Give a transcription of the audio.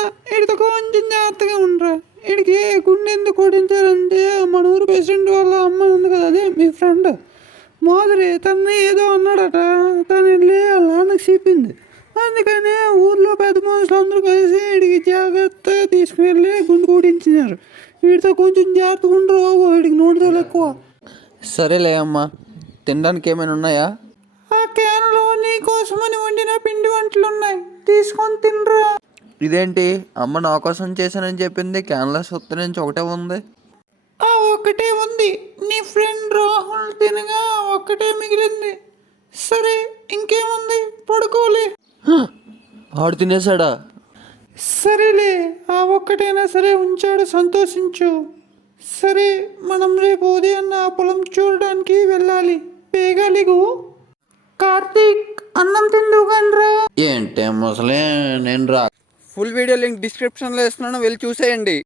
చెప్తున్నా, వీడితో కొంచెం జాగ్రత్తగా ఉండరా. వీడికి గుండె ఎందుకు కొట్టించారంటే మన ఊరు ప్రెసిడెంట్ వాళ్ళ అమ్మ ఉంది కదా, అదే మీ ఫ్రెండ్ మాధురి, తను ఏదో అన్నాడట. తను వెళ్ళి వాళ్ళ నాన్నకు చెప్పింది. అందుకనే ఊర్లో పెద్ద మనుషులు అందరూ కలిసి వీడికి జాగ్రత్తగా తీసుకువెళ్ళి గుండు కొట్టించినారు. వీడితో కొంచెం జాగ్రత్తగా ఉండరు, వీడికి నోటితో ఎక్కువ. సరేలే అమ్మా, తినడానికి ఏమైనా ఉన్నాయా? ఆ క్యాన్లో నీ కోసమని వండిన పిండి వంటలు ఉన్నాయి, తీసుకొని తినరా. ఇదేంటి అమ్మ నా కోసం చేశానని చెప్పింది, క్యాన్లెస్ సొత్తు నుంచి ఒకటే ఉంది. ఆ ఒక్కటే ఉంది, నీ ఫ్రెండ్ రాహుల్ తినగా ఒక్కటే మిగిలింది. సరే ఇంకేముంది, పడుకోలే. ఆడు తినేసాడా? సరేలే, ఆ ఒక్కటైనా సరే ఉంచాడు, సంతోషించు. సరే మనం రేపు ఉదయాన్న ఆ పొలం చూడడానికి వెళ్ళాలి. పేగలిగు కార్తీక్, అన్నం తిందుగానరా. ఏంటే ముసలే, నేను రా. ఫుల్ వీడియో లింక్ డిస్క్రిప్షన్లో ఇస్తున్నాను, వెళ్ళి చూసేయండి.